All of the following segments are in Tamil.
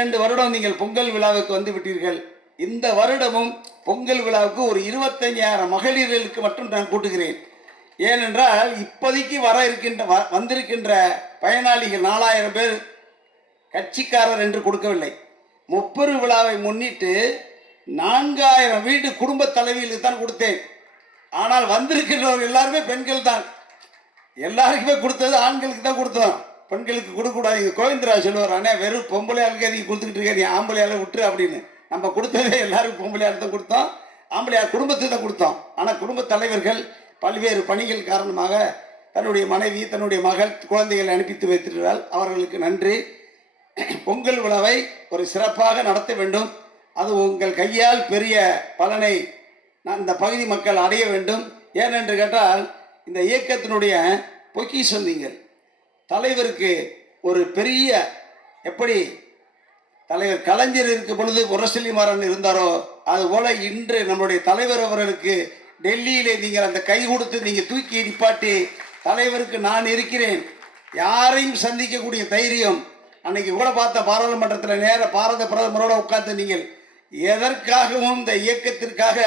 2 வருடம் நீங்கள் பொங்கல் விழாவுக்கு வந்து விட்டீர்கள். இந்த வருடமும் பொங்கல் விழாவுக்கு ஒரு 25,000 மகளிர்களுக்கு மட்டும் நான் கூட்டுகிறேன். ஏனென்றால் இப்போதைக்கு வந்திருக்கின்ற பயனாளிகள் 4,000 பேர் கட்சிக்காரர் என்று கொடுக்கவில்லை. முப்பெரு விழாவை முன்னிட்டு 4,000 வீட்டு குடும்ப தலைவிகளுக்கு தான் கொடுத்தேன். ஆனால் வந்திருக்கின்றவர் எல்லாருமே பெண்கள் தான். எல்லாருக்குமே கொடுத்தது ஆண்களுக்கு தான் கொடுத்தோம், பெண்களுக்கு கொடுக்கக்கூடாது. கோவிந்தராஜ் சொல்லுவார், அண்ணே வெறும் பொம்பளை ஆளுக்கு நீ கொடுத்துக்கிட்டு இருக்க, நீ ஆம்பளையால விட்டுரு அப்படின்னு. நம்ம கொடுத்ததே எல்லாருக்கும் பொம்பளையால் தான் கொடுத்தோம், ஆம்பளையார் குடும்பத்துக்கு தான் கொடுத்தோம். ஆனால் குடும்ப தலைவர்கள் பல்வேறு பணிகள் காரணமாக தன்னுடைய மனைவி, தன்னுடைய மகள், குழந்தைகளை அனுப்பித்து வைத்திருக்கிறார்கள். அவர்களுக்கு நன்றி. பொங்கல் விழாவை ஒரு சிறப்பாக நடத்த வேண்டும். அது உங்கள் கையால் பெரிய பலனை இந்த பகுதி மக்கள் அடைய வேண்டும். ஏனென்று கேட்டால் இந்த இயக்கத்தினுடைய பொக்கிஷம் நீங்கள். தலைவருக்கு ஒரு பெரிய, எப்படி தலைவர் கலைஞர் இருக்கும் பொழுது முரசொலி மாறன் இருந்தாரோ அதுபோல இன்று நம்முடைய தலைவர் அவர்களுக்கு டெல்லியிலே நீங்கள் அந்த கை கொடுத்து நீங்கள் தூக்கி நிப்பாட்டி தலைவருக்கு நான் இருக்கிறேன், யாரையும் சந்திக்கக்கூடிய தைரியம். அன்னைக்கு கூட பார்த்த பாராளுமன்றத்தில் நேர பாரத பிரதமரோட உட்கார்ந்து நீங்கள் எதற்காகவும் இந்த இயக்கத்திற்காக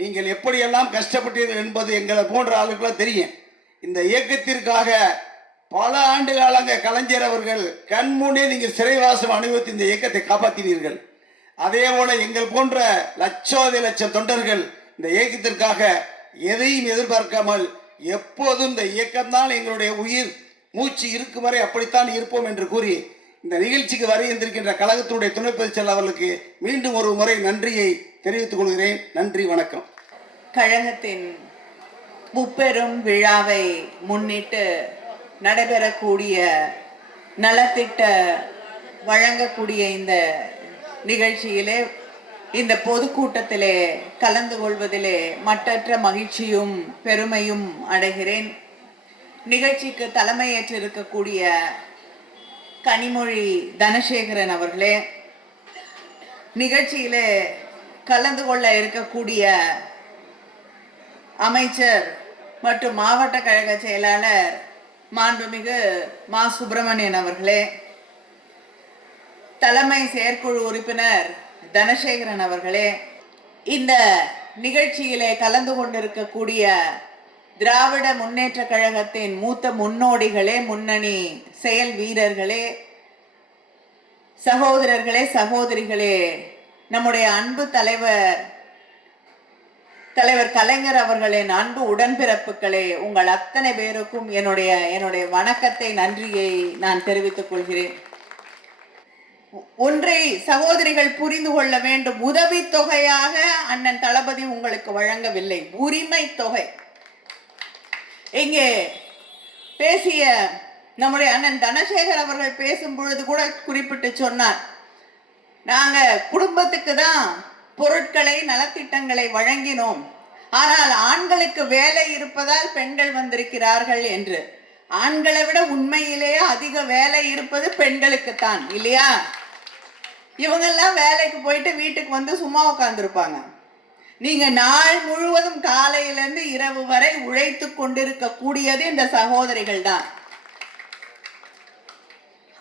நீங்கள் எப்படியெல்லாம் கஷ்டப்பட்டீர்கள் என்பது எங்களை போன்ற ஆளுக்கெல்லாம் தெரியும். இந்த இயக்கத்திற்காக பல ஆண்டு காலங்க கலைஞர் அவர்கள் கண்முன்னே நீங்கள் சிறைவாசம் அனுபவித்து இந்த இயக்கத்தை காப்பாற்றினீர்கள். அதே போல எங்கள் போன்ற லட்சம் தொண்டர்கள் இந்த இயக்கத்திற்காக எதையும் எதிர்பார்க்காமல் எப்போதும் இந்த இயக்கம்தான் எங்களுடைய உயிர் மூச்சு இருக்கும் வரை அப்படித்தான் இருப்போம் என்று கூறி இந்த நிகழ்ச்சிக்கு வருகின்ற கழகத்தினுடைய துணை பொதுச் செயலாளர் அவர்களுக்கு மீண்டும் ஒரு முறை நன்றியை தெரிவித்துக் கொள்கிறேன். நன்றி, வணக்கம். கழகத்தின் முப்பெரும் விழாவை முன்னிட்டு நடைபெறக்கூடிய நலத்திட்ட வழங்கக்கூடிய இந்த நிகழ்ச்சியிலே, இந்த பொதுக்கூட்டத்திலே கலந்து கொள்வதிலே மற்றற்ற மகிழ்ச்சியும் பெருமையும் அடைகிறேன். நிகழ்ச்சிக்கு தலைமையேற்றிருக்கக்கூடிய கனிமொழி தனசேகரன் அவர்களே, நிகழ்ச்சியிலே கலந்து கொள்ள இருக்கக்கூடிய அமைச்சர் மற்றும் மாவட்ட கழக செயலாளர் மாண்புமிகு மா சுப்பிரமணியன் அவர்களே, தலைமை செயற்குழு உறுப்பினர் தனசேகரன் அவர்களே, இந்த நிகழ்ச்சியிலே கலந்து கொண்டிருக்கக்கூடிய திராவிட முன்னேற்ற கழகத்தின் மூத்த முன்னோடிகளே, முன்னணி செயல் வீரர்களே, சகோதரர்களே, சகோதரிகளே, நம்முடைய அன்பு தலைவர் கலைஞர் அவர்களின் அன்பு உடன்பிறப்புகளே, உங்கள் அத்தனை பேருக்கும் என்னுடைய வணக்கத்தை, நன்றியை நான் தெரிவித்துக் கொள்கிறேன். ஒன்றை சகோதரிகள் புரிந்து கொள்ள வேண்டும், உதவி தொகையாக அண்ணன் தளபதி உங்களுக்கு வழங்கவில்லை, உரிமை தொகை. இங்கே பேசிய நம்முடைய அண்ணன் தனசேகர் அவர்கள் பேசும் பொழுது கூட குறிப்பிட்டு சொன்னார், நாங்க குடும்பத்துக்கு தான் பொருட்களை, நலத்திட்டங்களை வழங்கினோம், ஆனால் ஆண்களுக்கு வேலை இருப்பதால் பெண்கள் வந்திருக்கிறார்கள் என்று. ஆண்களை விட உண்மையிலேயே அதிக வேலை இருப்பது பெண்களுக்குத்தான், இல்லையா? இவங்கெல்லாம் வேலைக்கு போயிட்டு வீட்டுக்கு வந்து சும்மா உட்கார்ந்துருப்பாங்க. நீங்க நாள் முழுவதும் காலையிலிருந்து இரவு வரை உழைத்து கொண்டிருக்க கூடியது இந்த சகோதரிகள் தான்.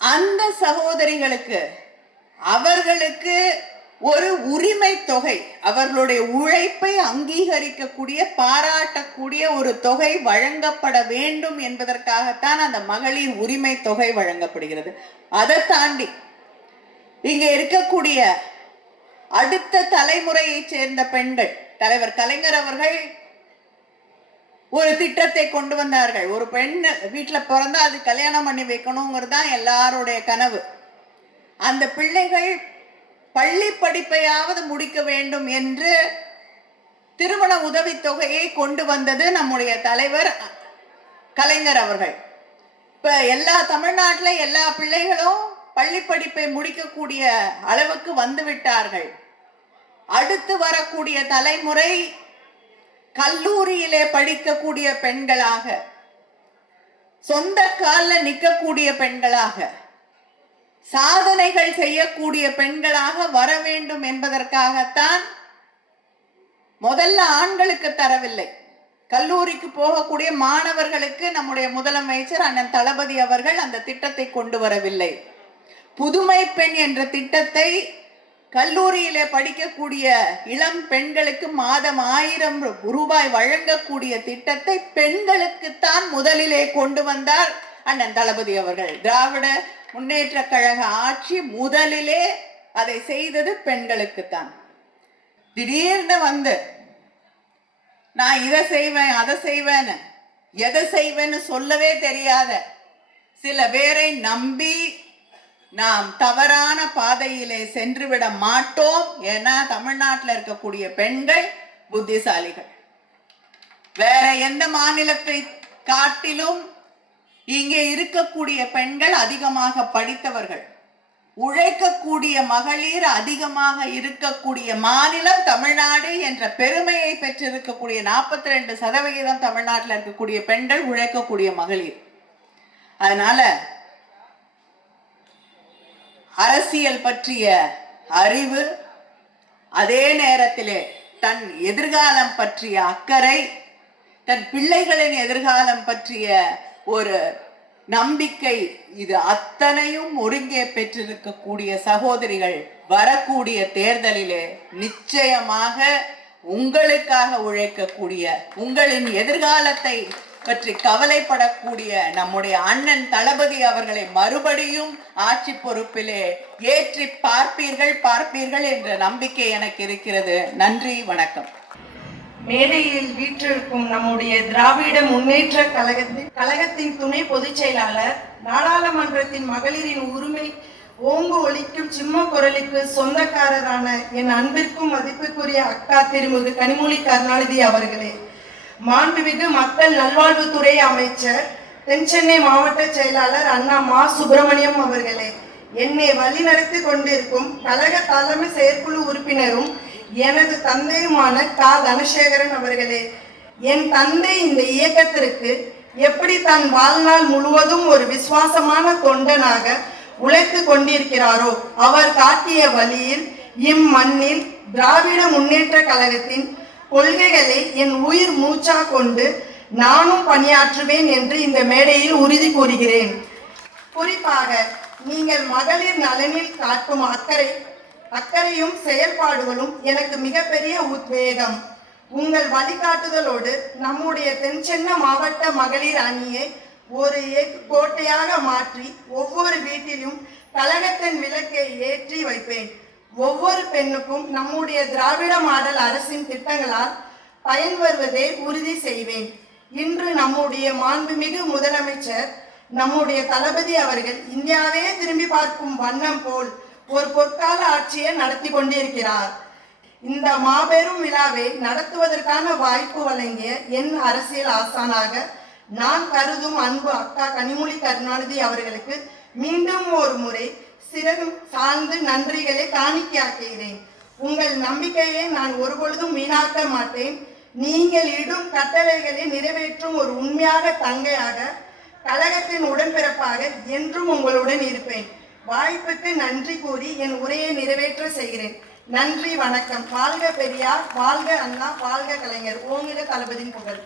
அந்த சகோதரிகளுக்கு அவர்களுக்கு ஒரு உரிமை தொகை, அவர்களுடைய உழைப்பை அங்கீகரிக்கக்கூடிய, பாராட்டக்கூடிய ஒரு தொகை வழங்கப்பட வேண்டும் என்பதற்காகத்தான் அந்த மகளிர் உரிமை தொகை வழங்கப்படுகிறது. அதை தாண்டி இங்க இருக்கக்கூடிய அடுத்த தலைமுறையை சேர்ந்த பெண்கள், தலைவர் கலைஞர் அவர்கள் ஒரு திட்டத்தை கொண்டு வந்தார்கள். ஒரு பெண் வீட்டுல பிறந்தா அது கல்யாணம் பண்ணி வைக்கணுங்கிறது தான் எல்லாருடைய கனவு. அந்த பிள்ளைகள் பள்ளி படிப்பையாவது முடிக்க வேண்டும் என்று திருமண உதவி தொகையை கொண்டு வந்தது நம்முடைய தலைவர் கலைஞர் அவர்கள். இப்ப தமிழ்நாட்டில் எல்லா பிள்ளைகளும் பள்ளி படிப்பை முடிக்கக்கூடிய அளவுக்கு வந்து விட்டார்கள். அடுத்து வரக்கூடிய தலைமுறை கல்லூரியிலே படிக்கக்கூடிய பெண்களாக, சொந்த காலில் நிற்கக்கூடிய பெண்களாக, சாதனைகள் செய்யக்கூடிய பெண்களாக வர வேண்டும் என்பதற்காகத்தான் முதல்ல ஆண்களுக்கு தரவில்லை, கல்லூரிக்கு போகக்கூடிய மாணவர்களுக்கு நம்முடைய முதலமைச்சர் அண்ணன் தளபதி அவர்கள் அந்த திட்டத்தை கொண்டு வரவில்லை. புதுமை பெண் என்ற திட்டத்தை கல்லூரியிலே படிக்கக்கூடிய இளம் பெண்களுக்கு மாதம் 1000 ரூபாய் வழங்கக்கூடிய திட்டத்தை பெண்களுக்குத்தான் முதலிலே கொண்டு வந்தார் அண்ணன் தளபதி அவர்கள். திராவிட முன்னேற்ற கழக ஆட்சி முதலிலே அதை செய்தது பெண்களுக்குத்தான். திடீர்னு வந்து நான் இதை செய்வேன் அதை செய்வேன்னு எதை செய்வேன்னு சொல்லவே தெரியாத சில பேரை நம்பி நாம் தவறான பாதையிலே சென்றுவிட மாட்டோம். ஏன்னா தமிழ்நாட்டில் இருக்கக்கூடிய பெண்கள் புத்திசாலிகள். வேற எந்த மாநிலத்தை காட்டிலும் இங்கே இருக்கக்கூடிய பெண்கள் அதிகமாக படித்தவர்கள். உழைக்கக்கூடிய மகளிர் அதிகமாக இருக்கக்கூடிய மாநிலம் தமிழ்நாடு என்ற பெருமையை பெற்றிருக்கக்கூடிய 42% தமிழ்நாட்டில் இருக்கக்கூடிய பெண்கள் உழைக்கக்கூடிய மகளிர். அதனால அரசியல் பற்றிய அறிவு, அதே நேரத்திலே தன் எதிர்காலம் பற்றிய அக்கறை, தன் பிள்ளைகளின் எதிர்காலம் பற்றிய ஒரு நம்பிக்கை, இது அத்தனையும் ஒருங்கே பெற்றிருக்கக்கூடிய சகோதரிகள் வரக்கூடிய தேர்தலிலே நிச்சயமாக உங்களுக்காக உழைக்கக்கூடிய, உங்களின் எதிர்காலத்தை பற்றி கவலைப்படக்கூடிய நம்முடைய அண்ணன் தளபதி அவர்களை மறுபடியும் ஆட்சி பொறுப்பிலே ஏற்றி பார்ப்பீர்கள் என்ற நம்பிக்கை எனக்கு இருக்கிறது. நன்றி, வணக்கம். மேடையில் வீற்றிருக்கும் நம்முடைய திராவிட முன்னேற்ற கழகத்தின் துணை பொதுச் செயலாளர், நாடாளுமன்றத்தின் மகளிரின் உரிமை ஓங்கு ஒலிக்கும் சிம்ம குரலுக்கு சொந்தக்காரரான என் அன்பிற்கும் மதிப்புக்குரிய அக்கா திருமிகு கனிமொழி கருணாநிதி அவர்களே, மாண்புமிகு மக்கள் நல்வாழ்வுத்துறை அமைச்சர், தென்சென்னை மாவட்ட செயலாளர் அண்ணா மா சுப்பிரமணியம் அவர்களே, என்னை வழிநடத்தி கொண்டிருக்கும் கழக தலைமை செயற்குழு உறுப்பினரும் எனது தந்தையுமான கா தனசேகரன் அவர்களே, என் தந்தை இந்த இயக்கத்திற்கு எப்படி தன் வாழ்நாள் முழுவதும் ஒரு விசுவாசமான தொண்டனாக உழைத்து கொண்டிருக்கிறாரோ, அவர் காட்டிய வழியில் இம்மண்ணில் திராவிட முன்னேற்ற கழகத்தின் கொள்கைகளை என் உயிர் மூச்சா கொண்டு நானும் பணியாற்றுவேன் என்று இந்த மேடையில் உறுதி கூறுகிறேன். குறிப்பாக நீங்கள் மகளிர் நலனில் காட்டும் அக்கறையும் செயல்பாடுகளும் எனக்கு மிகப்பெரிய உத்வேகம். உங்கள் வழிகாட்டுதலோடு நம்முடைய தென்சென்னை மாவட்ட மகளிர் அணியை ஒரு கோட்டையாக மாற்றி ஒவ்வொரு வீட்டிலும் கழகத்தின் விளக்கை ஏற்றி வைப்பேன். ஒவ்வொரு பெண்ணுக்கும் நம்முடைய திராவிட மாடல் அரசின் திட்டங்களால் பயன்பெறுவதை உறுதி செய்வேன். இன்று நம்முடைய மாண்புமிகு முதலமைச்சர் நம்முடைய தளபதி அவர்கள் இந்தியாவே திரும்பி பார்க்கும் வண்ணம் போல் ஒரு பொற்கால ஆட்சியை நடத்தி கொண்டிருக்கிறார். இந்த மாபெரும் விழாவை நடத்துவதற்கான வாய்ப்பு வழங்கிய என் அரசியல் ஆசானாக நான் கருதும் அன்பு அக்கா கனிமொழி கருணாநிதி அவர்களுக்கு மீண்டும் ஒரு முறை சிறகும் சார்ந்து நன்றிகளை காணிக்கையாக்குகிறேன். உங்கள் நம்பிக்கையை நான் ஒருபொழுதும் வீணாக்க மாட்டேன். நீங்கள் இடும் கட்டளைகளை நிறைவேற்றும் ஒரு உண்மையாக தங்கையாக, கழகத்தின் உடன்பிறப்பாக என்றும் உங்களுடன் இருப்பேன். வாய்ப்புக்கு நன்றி கூறி என் உரையை நிறைவேற்ற செய்கிறேன். நன்றி, வணக்கம். வாழ்க பெரியார், வாழ்க அண்ணா, வாழ்க கலைஞர். ஓங்கிட தளபதியின் புகழ்.